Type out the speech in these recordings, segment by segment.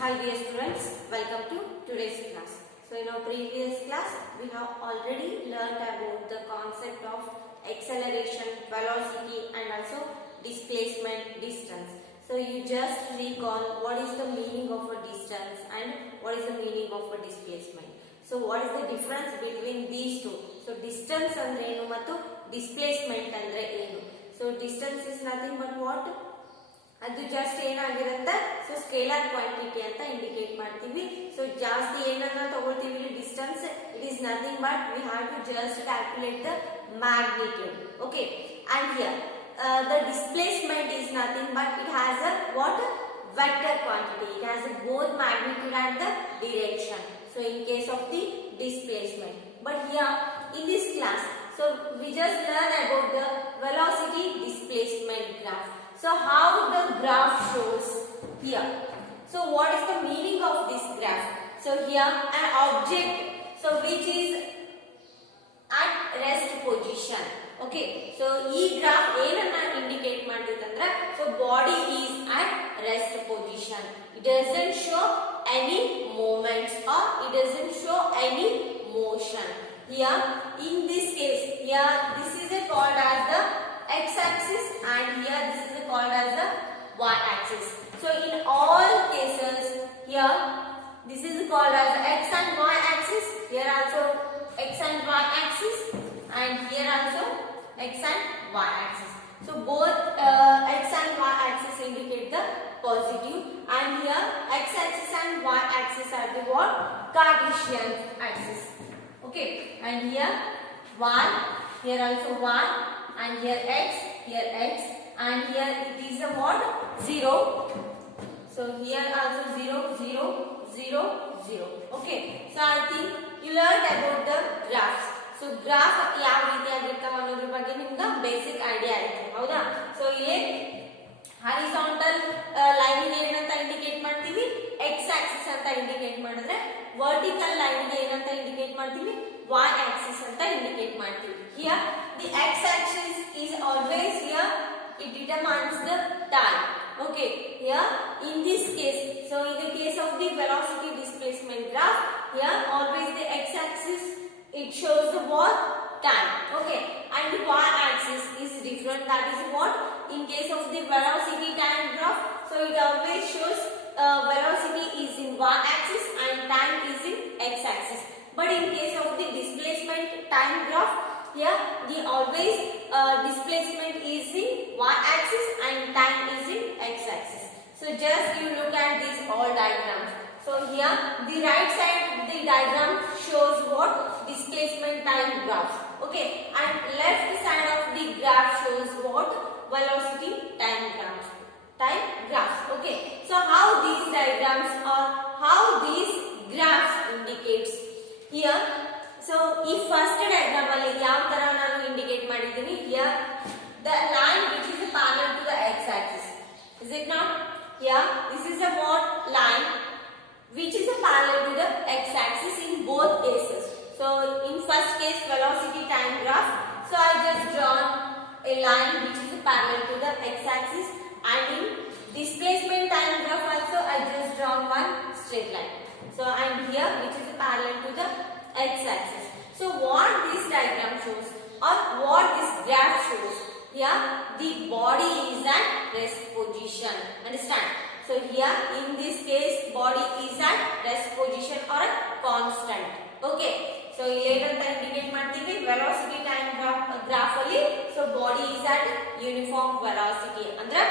Hi dear students, welcome to today's class. So in our previous class, we have already learned about the concept of acceleration, velocity and also displacement, distance. So you just recall what is the meaning of a distance and what is the meaning of a displacement. So what is the difference between these two? So distance andre enu mattu displacement andre enu. So distance is nothing but what? ಅದು just ಏನಾಗಿರುತ್ತೆ so scalar quantity ಅಂತ indicate ಮಾಡ್ತೀವಿ. So ಜಾಸ್ತಿ ಏನನ್ನ ತಗೊಳ್ತೀವಿ distance, it is nothing but we have to just calculate the magnitude. Okay, and here the displacement is nothing but it has a what vector quantity. It has a both magnitude and the direction. So in case of the displacement, but here in this class, so we just learn about the velocity displacement graph. So how the graph shows here. So what is the meaning of this graph? So here an object, so which is at rest position. Okay, so ee graph ಏನನ್ನ indicate ಮಾಡ್ತಿತ್ತಂದ್ರೆ so body is at rest position. It doesn't show any movements or it doesn't show any motion. Here in this case, here this is called as the x-axis and here this is called as the y-axis. So in all cases, here this is called as the x and y-axis. Here also x and y-axis, and here also x and y-axis. So both x and y-axis indicate the positive, and here x-axis and y-axis are the what? Cartesian axis. Okay, and here y, here also y, and here x, and here it is a what? 0. So here also 0, 0, 0, 0. Okay, so I think you learned about the graphs. So graph ಯಾವ ರೀತಿಯಾಗಿರ್ತಾವ ಅನ್ನೋದ್ರ ಬಗ್ಗೆ ನಿಮಗೆ basic idea ಆಯ್ತು, ಹೌದಾ? ಸೊ ಇಲ್ಲಿ horizontal line ಏನಂತ indicate ಮಾಡ್ತೀವಿ? ಎಕ್ಸ್ ಆಕ್ಸಿಸ್ ಅಂತ ಇಂಡಿಕೇಟ್ ಮಾಡಿದ್ರೆ, ವರ್ಟಿಕಲ್ ಲೈನ್ ಏನಂತ ಇಂಡಿಕೇಟ್ ಮಾಡ್ತೀವಿ? y axis ಅಂತ ಇಂಡಿಕೇಟ್ ಮಾಡ್ತೀವಿ. Here the x axis is always here, it determines the time. Okay, here in this case, so in the case of the velocity displacement graph, here always the x axis it shows the what? Time. Okay, and the y axis is different, that is what? In case of the velocity time graph, so it always shows velocity is in y axis and time is in x axis. But in case of the displacement time graph, here the always displacement is in y axis and time is in x axis. So just you look at these all diagrams. So here the right side the diagram shows what? Displacement time graph. Okay, and left side of the graph shows what? Velocity time graph. Okay, so how these diagrams or how these graphs indicates here. So if first diagram alli yav tara nanu indicate madidini, here the line which is parallel to the x axis, is it not? Here this is a what? Line which is parallel to the x axis in both cases. So in first case velocity time graph, so I just drawn a line which is parallel to the x axis, and in displacement time graph also I just drawn one straight line. So and here which is parallel to the x axis. So what this diagram shows or what this graph shows, here the body is at rest position. Understand? So here in this case body is at rest position or a constant. Okay, so ಏನಂತ indicate ಮಾಡ್ತೀವಿ? velocity time graph ಅಲ್ಲಿ so body is at uniform velocity. ಅಂದ್ರೆ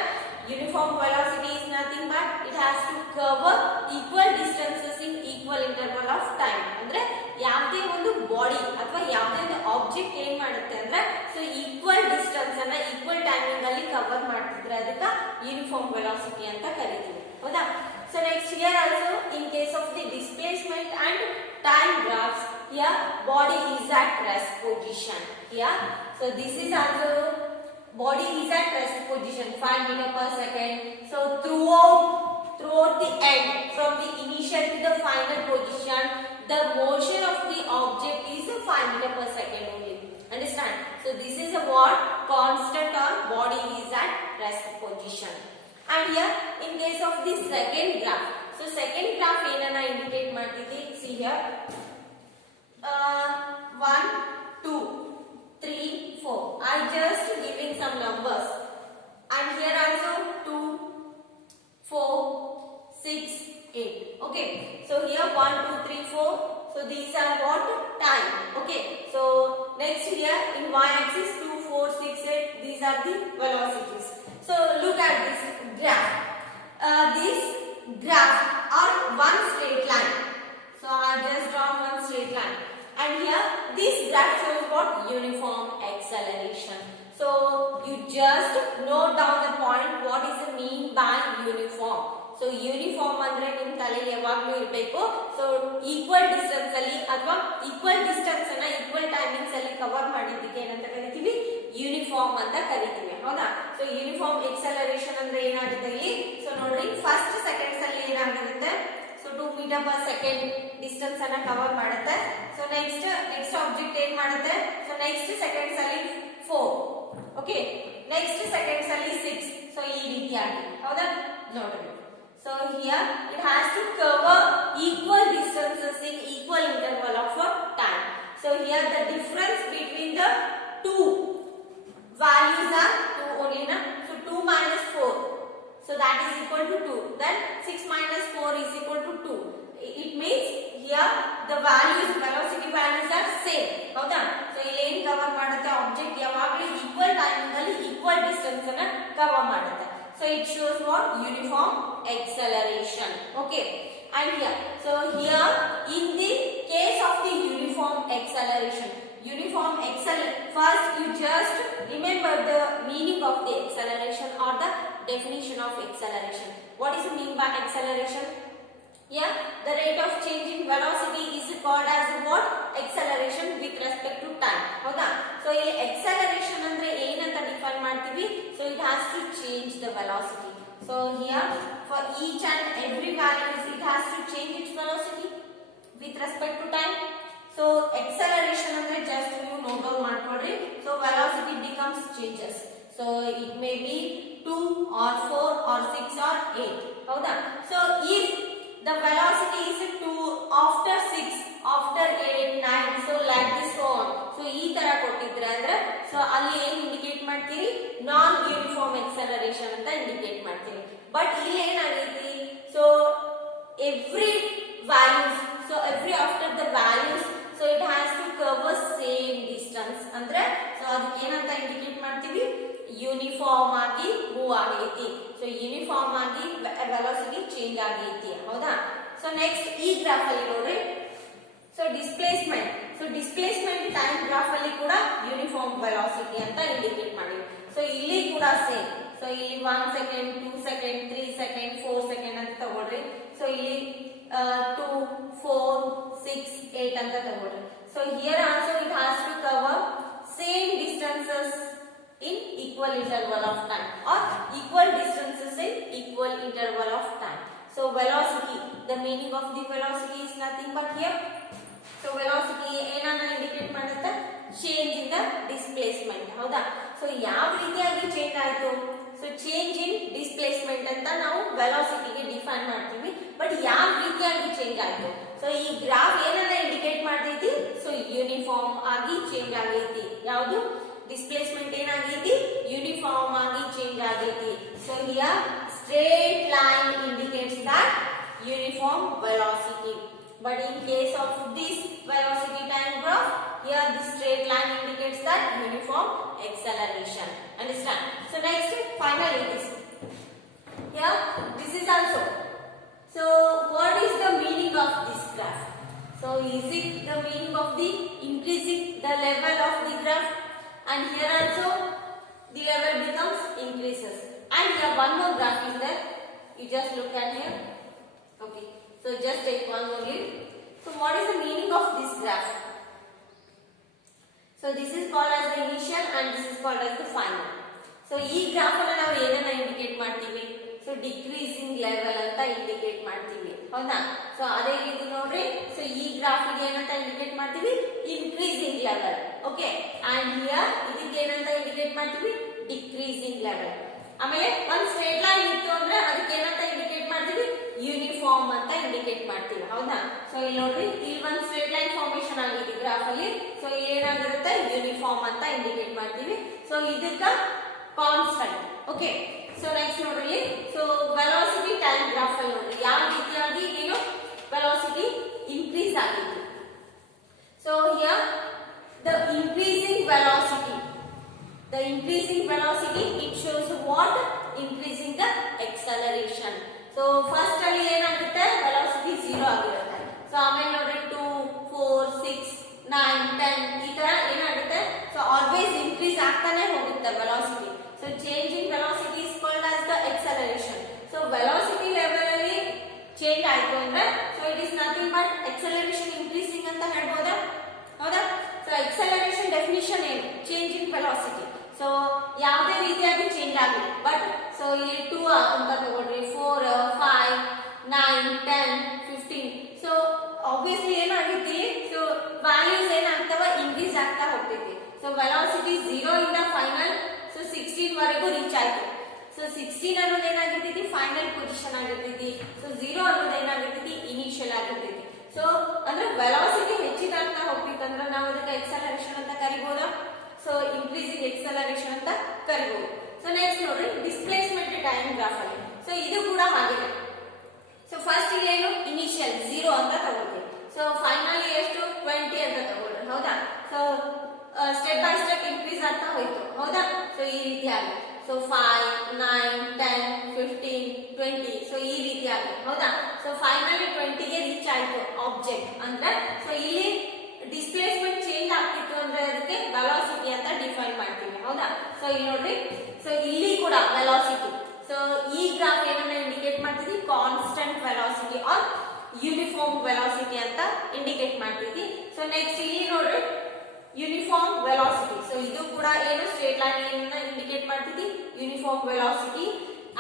uniform velocity is nothing but it has to cover equal distances in equal interval of time. ಅಂದ್ರೆ ಯಾವುದೇ ಒಂದು ಬಾಡಿ ಅಥವಾ ಯಾವುದೇ ಒಂದು ಆಬ್ಜೆಕ್ಟ್ ಏನ್ ಮಾಡುತ್ತೆ ಅಂದ್ರೆ ಸೊ ಈಕ್ವಲ್ ಡಿಸ್ಟೆನ್ಸ್ ಅನ್ನ ಈಕ್ವಲ್ ಟೈಮಿಂಗ್ ಅಲ್ಲಿ ಕವರ್ ಮಾಡ್ತಿದ್ರೆ ಅದಕ್ಕೆ ಯೂನಿಫಾರ್ಮ್ ವೆಲಾಸಿಟಿ ಅಂತ ಕರೀತೀವಿ, ಹೌದಾ? So next here also in case of the displacement and time graphs, here body is at rest position. Here so this is also body is at rest position 5 meter per second. So throughout the end, from the initial to the final position, the motion of the object is 5 meter per second only. Understand? So this is a what? Constant or body is at rest position. And here in case of the second graph, so second graph ಏನನ್ನ ಇಂಡಿಕೇಟ್ ಮಾಡ್ತಿದ್ವಿ, see here 1 2 3 4. I just giving some numbers, and here also 2 4 6 8. Okay, so here 1 2 3 4. So these are what? Time. Okay, so next here in y axis 2 4 6 8, these are the velocities. So look at this graph. This graph are one straight line. So I just draw one straight line, and here this graph shows what? Uniform acceleration. So you just note down the point, what is the mean by uniform. So uniform ಅಂದ್ರೆ ನಿಮ್ಮ ತಲೆಯಲ್ಲಿ ಯಾವಾಗಲೂ ಇರಬೇಕು. So equal distance ಅಲ್ಲಿ ಅಥವಾ equal distance ಅನ್ನ equal timings ಅಲ್ಲಿ ಕವರ್ ಮಾಡಿದ್ದಕ್ಕೆ ಏನಂತ ಕರಿತೀವಿ? ಯೂನಿಫಾರ್ಮ್ ಅಂತ ಕರಿತೀವಿ, ಹೌದಾ? ಸೊ ಯೂನಿಫಾರ್ಮ್ ಎಕ್ಸಲರೇಷನ್ ಅಂದ್ರೆ ಏನಾಗುತ್ತೆ ಇಲ್ಲಿ? ಸೊ ನೋಡ್ರಿ, ಫಸ್ಟ್ ಸೆಕೆಂಡ್ಸ್ ಅಲ್ಲಿ ಏನಾಗಿರುತ್ತೆ? So 2 metre per second distance ಅನ್ನ ಕವರ್ ಮಾಡುತ್ತೆ. ಸೊ ನೆಕ್ಸ್ಟ್ ಆಬ್ಜೆಕ್ಟ್ ಏನ್ ಮಾಡುತ್ತೆ? ಸೊ ನೆಕ್ಸ್ಟ್ ಸೆಕೆಂಡ್ಸ್ ಅಲ್ಲಿ 4, ಓಕೆ, ನೆಕ್ಸ್ಟ್ ಸೆಕೆಂಡ್ಸ್ ಅಲ್ಲಿ 6. ಸೊ ಈ ರೀತಿಯಾಗಿ, ಹೌದಾ? ನೋಡ್ರಿ, so here it has to cover equal distances in equal interval of time. So here the difference between the two values are 2 only, na? So 2 minus 4, so that is equal to 2. Then 6 minus 4 is equal to 2. It means here the values, velocity values are same, howda? So ಇಲ್ಲಿ ಏನು ಕವರ್ ಮಾಡುತ್ತೆ? ಆಬ್ಜೆಕ್ಟ್ ಯಾವಾಗಲೂ equal timing ಅಲ್ಲಿ equal distance ಅನ್ನು ಕವರ್ ಮಾಡುತ್ತೆ. So it shows what? Uniform acceleration. Okay, and here, so here in the case of the uniform acceleration, first you just remember the meaning of the acceleration or the definition of acceleration. What is the mean by acceleration? Yeah, the rate of change in velocity is called as what? Acceleration with respect to time, ಹೌದಾ? So ಇಲ್ಲಿ acceleration ಅಂದ್ರೆ ಏನಂತ ಡಿಫೈನ್ ಮಾಡ್ತೀವಿ? So it has to change the velocity. So here for each and every values it has to change its velocity with respect to time. So acceleration ಅಂದ್ರೆ just ನೀವು note down ಮಾಡ್ಕೊಳ್ರಿ. So velocity becomes changes. So it may be 2 or 4 or 6 or 8, ಹೌದಾ? So if the velocity is 2 after 6 after 8 9, so like this one. So ಈ ತರ ಕೊಟ್ಟಿದ್ರೆ ಅಂದ್ರೆ ಸೊ ಅಲ್ಲಿ ಏನು ಇಂಡಿಕೇಟ್ ಮಾಡ್ತೀರಿ? ನಾನ್ ಯೂನಿಫಾರ್ಮ್ ಎಕ್ಸಲರೇಷನ್ ಅಂತ ಇಂಡಿಕೇಟ್ ಮಾಡ್ತೀರಿ. ಬಟ್ ಇಲ್ಲಿ ಏನಾಗೈತಿ? So every values, so every after the values, so it has to cover same distance ಅಂದ್ರೆ ಸೊ ಅದಕ್ಕೆ ಏನಂತ ಇಂಡಿಕೇಟ್ ಮಾಡ್ತೀವಿ? ಯೂನಿಫಾರ್ಮ್ ಆಗಿ ಮೂವ್ ಆಗೈತಿ. ಸೊ ಯೂನಿಫಾರ್ಮ್ ಆಗಿ ವೆಲಾಸಿಟಿ ಚೇಂಜ್ ಆಗೈತಿ, ಹೌದಾ? ಸೊ ನೆಕ್ಸ್ಟ್ ಈ ಗ್ರಾಫ್ ಅಲ್ಲಿ ನೋಡ್ರಿ, ಸೊ ಡಿಸ್ಪ್ಲೇಸ್ಮೆಂಟ್ ಟೈಮ್ ಗ್ರಾಫ್ ಅಲ್ಲಿ ಕೂಡ ಯೂನಿಫಾರ್ಮ್ ವೆಲಾಸಿಟಿ ಅಂತ ಇಂಡಿಕೇಟ್ ಮಾಡಿವಿ. ಸೊ ಇಲ್ಲಿ ಕೂಡ ಸೇಮ್. ಸೊ ಇಲ್ಲಿ 1 ಸೆಕೆಂಡ್ 2 ಸೆಕೆಂಡ್ 3 ಸೆಕೆಂಡ್ 4 ಸೆಕೆಂಡ್ ಅಂತ ತಗೊಳ್ರಿ. ಸೊ ಇಲ್ಲಿ 2 4 6 8 ಅಂತ ತಗೊಳ್ರಿ. So here also it has to cover same distances in equal interval of time or equal distances in equal interval of time. So velocity, the meaning of the velocity is nothing but here. So velocity ಏನನ್ನ ಇಂಡಿಕೇಟ್ ಮಾಡುತ್ತೆ? Change in the displacement, ಹೌದಾ? ಸೊ ಯಾವ ರೀತಿಯಾಗಿ ಚೇಂಜ್ ಆಯ್ತು? So change in displacement ಅಂತ ನಾವು ವೆಲಾಸಿಟಿಗೆ ಡಿಫೈನ್ ಮಾಡ್ತೀವಿ. ಬಟ್ ಯಾವ ರೀತಿಯಾಗಿ ಚೇಂಜ್ ಆಯ್ತು? ಸೊ ಈ ಗ್ರಾಫ್ ಏನನ್ನ ಇಂಡಿಕೇಟ್ ಮಾಡ್ತೈತಿ? ಸೊ ಯೂನಿಫಾರ್ಮ್ ಆಗಿ ಚೇಂಜ್ ಆಗೈತಿ. ಯಾವುದು? ಡಿಸ್ಪ್ಲೇಸ್ಮೆಂಟ್ ಏನಾಗೈತಿ? ಯೂನಿಫಾರ್ಮ್ ಆಗಿ ಚೇಂಜ್ ಆಗೈತಿ. So here straight line indicates that uniform velocity. But in case of this velocity time graph, here the straight line indicates that uniform acceleration. Understand? So next, finally this. Here, this is also. So what is the meaning of this graph? So is it the meaning of the increasing the level of the graph? And here also the level becomes increases. And here one more graph is there. You just look at here. Okay. So just take one only. So what is the meaning of this graph? So this is called as the initial and this is called as the final. So ಈ ಗ್ರಾಫ್ ಅನ್ನು ನಾವು ಏನನ್ನ indicate ಮಾಡ್ತೀವಿ? So decreasing level ಅಂತ indicate ಮಾಡ್ತೀವಿ, ಹೌದಾ? ಸೊ ಅದೇ ರೀತಿ ನೋಡ್ರಿ, ಸೊ ಈ ಗ್ರಾಫ್ ಗೆ ಏನಂತ ಇಂಡಿಕೇಟ್ ಮಾಡ್ತೀವಿ? Increasing level. Okay, and here ಇದಕ್ಕೆ ಏನಂತ ಇಂಡಿಕೇಟ್ ಮಾಡ್ತೀವಿ? Decreasing level. ಆಮೇಲೆ ಒಂದು ಸ್ಟ್ರೇಟ್ ಲೈನ್ ಇತ್ತು ಅಂದ್ರೆ ಅದಕ್ಕೆ ಏನಂತ ಇಂಡಿಕೇಟ್ ಮಾಡ್ತೀವಿ? ಯೂನಿಫಾರ್ಮ್ ಇಲ್ಲಿ ನೋಡ್ರಿ ಇಲ್ಲಿ ಒಂದು ಸ್ಟ್ರೇಟ್ ಲೈನ್ ಫಾರ್ಮೇಶನ್ ಆಗಿದೆ ಗ್ರಾಫ್ ಅಲ್ಲಿ. ಸೊ ಇಲ್ಲಿ ಏನಾಗಿರುತ್ತೆ ಯೂನಿಫಾರ್ಮ್ ಅಂತ ಇಂಡಿಕೇಟ್ ಮಾಡ್ತೀವಿ. ಸೊ ಇದಕ್ಕ ಕಾನ್ಸ್ಟೆಂಟ್. ಓಕೆ, ಸೊ ನೆಕ್ಸ್ಟ್ ನೋಡ್ರಿ ಸೊ ವೆಲಾಸಿಟಿ ಟೈಮ್ ಗ್ರಾಫ್ ಅಲ್ಲಿ ನೋಡ್ರಿ ಯಾವ ರೀತಿಯಾಗಿ ಏನು ವೆಲಾಸಿಟಿ ಇನ್ಕ್ರೀಸ್ ಆಗಿದೆ. So here the increasing velocity it shows what increasing the acceleration. So first ಅಲ್ಲಿ ಏನಾಗುತ್ತೆ velocity 0 ಆಗಿರುತ್ತೆ. ಸೊ ಆಮೇಲೆ ನೋಡ್ರಿ 2 4 6 9 10 ಈ ತರ ಏನಾಗುತ್ತೆ. ಸೊ ಆಲ್ವೇಸ್ ಇನ್ಕ್ರೀಸ್ ಆಗ್ತಾನೆ ಹೋಗುತ್ತೆ velocity. So change in velocity is called as the acceleration. So velocity level ಅಲ್ಲಿ ಚೇಂಜ್ ಆಯ್ತು ಅಂದ್ರೆ so it is nothing but acceleration increasing ಅಂತ ಹೇಳ್ಬೋದಾ? ಹೌದಾ? ಸೊ acceleration ಡೆಫಿನಿಷನ್ ಏನು? Change in velocity. ಸೊ ಯಾವುದೇ ರೀತಿಯಾಗಿ ಚೇಂಜ್ ಆಗಲಿ ಬಟ್ ಸೊ ಇಲ್ಲಿ 2 ಅಂತ ತಗೊಳ್ರಿ 4 5 9 10 15. ಸೊ ಆಬ್ವಿಯಸ್ಲಿ ಏನಾಗುತ್ತೆ ಸೊ ವ್ಯಾಲ್ಯೂಸ್ ಏನಾಗ್ತಾವ ಇನ್ಕ್ರೀಸ್ ಆಗ್ತಾ ಹೋಗ್ತೈತಿ. ಸೊ ವೆಲಾಸಿಟಿ 0 ಇಂದ ಫೈನಲ್ ಸೊ 16 ವರೆಗೂ ರೀಚ್ ಆಯ್ತು. ಸೊ 16 ಅನ್ನೋದು ಏನಾಗಿರ್ತೈತಿ ಫೈನಲ್ ಪೊಸಿಷನ್ ಆಗಿರ್ತೈತಿ. ಸೊ 0 ಅನ್ನೋದು ಏನಾಗಿರ್ತೈತಿ ಇನಿಷಿಯಲ್ ಆಗಿರ್ತೈತಿ. ಸೊ ಅಂದ್ರೆ ವೆಲಾಸಿಟಿ ಹೆಚ್ಚಿದಾಗ್ತಾ ಹೋಗ್ತಿತ್ತಂದ್ರೆ ನಾವು ಅದಕ್ಕೆ ಎಕ್ಸಲರೇಷನ್ ಅಂತ ಕರಿಬೋದಾ? ಸೊ ಇನ್ಕ್ರೀಸಿಂಗ್ ಎಕ್ಸಲರೇಷನ್ ಅಂತ ಕರಿಬಹುದು. ಸೊ ನೆಕ್ಸ್ಟ್ ನೋಡ್ರಿ ಡಿಸ್ಪ್ಲೇಸ್ಮೆಂಟ್ ಟೈಮ್ ಗ್ರಾಫ್ ಅಲ್ಲಿ. ಸೊ ಇದು ಕೂಡ ಹಾಗಿದೆ. ಸೊ ಫಸ್ಟ್ ಇಲ್ಲಿ ಏನು ಇನಿಷಿಯಲ್ 0 ಅಂತ ತಗೊಳ್ತೀವಿ. ಸೊ ಫೈನಲಿ ಎಷ್ಟು 20 ಅಂತ ತಗೊಳ್ರಿ. ಹೌದಾ? So step by step increase ಆಗ್ತಾ ಹೋಯ್ತು. ಹೌದಾ? ಸೊ ಈ ರೀತಿಯಾಗಿ ಸೊ 5 9 10 15 20 ಸೊ ಈ ರೀತಿಯಾಗಿ. ಹೌದಾ? ಸೊ ಫೈನಲಿ 20 ಗೆ ರೀಚ್ ಆಯ್ತು ಆಬ್ಜೆಕ್ಟ್ ಅಂದ್ರೆ ಸೊ ಇಲ್ಲಿ ಡಿಸ್ಪ್ಲೇಸ್ಮೆಂಟ್ ಚೇಂಜ್ ಆಗ್ತಿತ್ತು ಅಂದ್ರೆ ಅದಕ್ಕೆ ವೆಲಾಸಿಟಿ ಅಂತ ಡಿಫೈನ್ ಮಾಡ್ತೀವಿ. ಹೌದಾ? ಸೊ ಇಲ್ಲಿ ನೋಡ್ರಿ ಸೊ ಇಲ್ಲಿ ಕೂಡ ವೆಲಾಸಿಟಿ. ಸೊ ಈ ಗ್ರಾಫ್ ಏನನ್ನ ಇಂಡಿಕೇಟ್ ಮಾಡ್ತೀವಿ constant velocity or uniform velocity ಅಂತ ಇಂಡಿಕೇಟ್ ಮಾಡ್ತೀವಿ. ಸೊ ನೆಕ್ಸ್ಟ್ ಇಲ್ಲಿ ನೋಡ್ರಿ ಯೂನಿಫಾರ್ಮ್ ವೆಲಾಸಿಟಿ. ಸೊ ಇದು ಕೂಡ ಏನು ಸ್ಟ್ರೇಟ್ ಲೈನ್ ಇಂಡಿಕೇಟ್ ಮಾಡ್ತೀವಿ uniform velocity.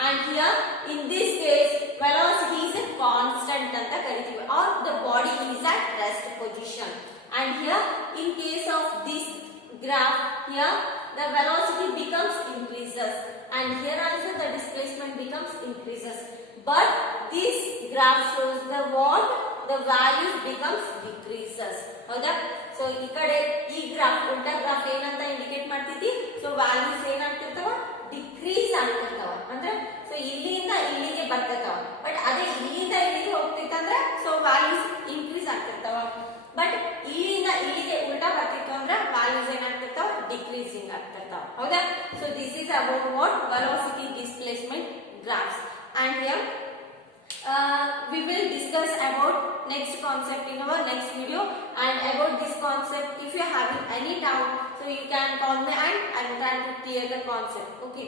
and here in this case velocity is a constant ಅಂತ ಕರಿತೀವಿ or the body is at rest position. And here in case of this graph here the velocity becomes increases and here also the displacement becomes increases, but this graph shows the what the values becomes decreases. ಹೌದಾ? ಸೊ ಈ ಕಡೆ ಈ ಗ್ರಾಫ್ ಉಲ್ಟಾ ಗ್ರಾಫ್ ಏನಂತ indicate ಮಾಡ್ತೀವಿ so values ಏನಾಗ್ತಿರ್ತಾವ ಡಿಕ್ರೀಸ್ ಆಗ್ತಿರ್ತಾವ. ಅಂದ್ರೆ ಸೊ ಇಲ್ಲಿಂದ ಇಲ್ಲಿಗೆ ಬರ್ತಿರ್ತಾವ ಬಟ್ ಅದೇ ಇಲ್ಲಿಂದ ಇಲ್ಲಿಗೆ ಹೋಗ್ತಿತ್ತಂದ್ರೆ ಸೊ ವ್ಯಾಲ್ಯೂಸ್ ಇನ್ಕ್ರೀಸ್ ಆಗ್ತಿರ್ತಾವ. ಬಟ್ ಇಲ್ಲಿಂದ ಇಲ್ಲಿಗೆ ಉಲ್ಟಾ ಬರ್ತಿತ್ತು ಅಂದ್ರೆ ವ್ಯಾಲ್ಯೂಸ್ ಏನಾಗ್ತಿರ್ತಾವ ಡಿಕ್ರೀಸಿಂಗ್ ಆಗ್ತಿರ್ತಾವ. ಹೌದಾ? So this is about what velocity displacement graphs. and here we will discuss about next concept in our next video. And about this concept if you are having any doubt so you can call me and I will try to clear the concept. Okay.